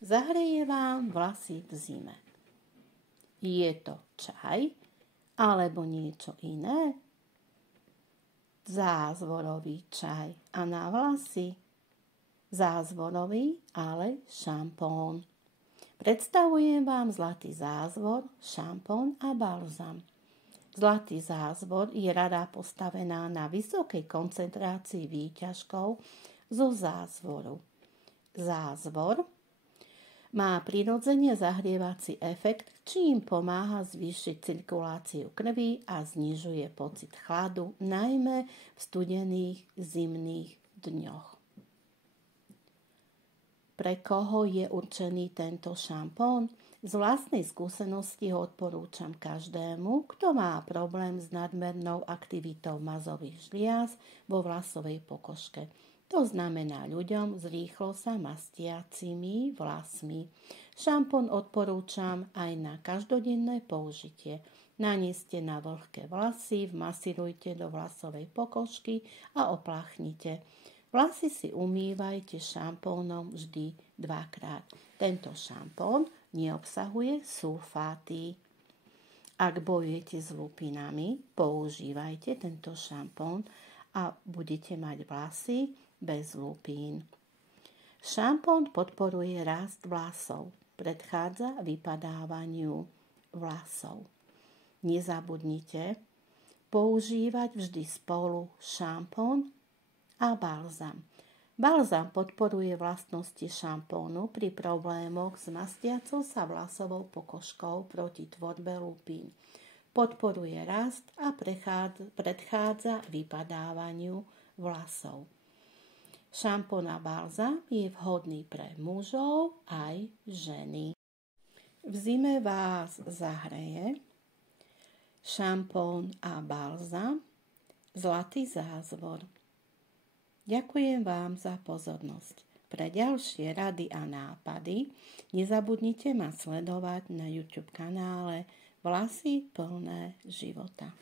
Zahreje vám vlasy v zime. Je to čaj alebo niečo iné? Zázvorový čaj a na vlasy zázvorový, ale šampón. Predstavujem vám zlatý zázvor, šampón a balzam. Zlatý zázvor je rada postavená na vysokej koncentrácii výťažkov zo zázvoru. Zázvor má prirodzene zahrievací efekt, čím pomáha zvýšiť cirkuláciu krvi a znižuje pocit chladu, najmä v studených zimných dňoch. Pre koho je určený tento šampón? Z vlastnej skúsenosti ho odporúčam každému, kto má problém s nadmernou aktivitou mazových žliaz vo vlasovej pokožke. To znamená ľuďom s rýchlo sa mastiacimi vlasmi. Šampón odporúčam aj na každodenné použitie. Nanieste na vlhké vlasy, vmasírujte do vlasovej pokožky a opláchnite. Vlasy si umývajte šampónom vždy 2-krát. Tento šampón neobsahuje sulfáty. Ak bojujete s lupinami, používajte tento šampón a budete mať vlasy bez lupín. Šampón podporuje rast vlasov, predchádza vypadávaniu vlasov. Nezabudnite používať vždy spolu šampón a balzam. Balzam podporuje vlastnosti šampónu pri problémoch s mastiacou sa vlasovou pokožkou proti tvorbe lupín. Podporuje rast a predchádza vypadávaniu vlasov. Šampón a balzam je vhodný pre mužov aj ženy. V zime vás zahreje šampón a balzam, zlatý zázvor. Ďakujem vám za pozornosť. Pre ďalšie rady a nápady nezabudnite ma sledovať na YouTube kanále Vlasy plné života.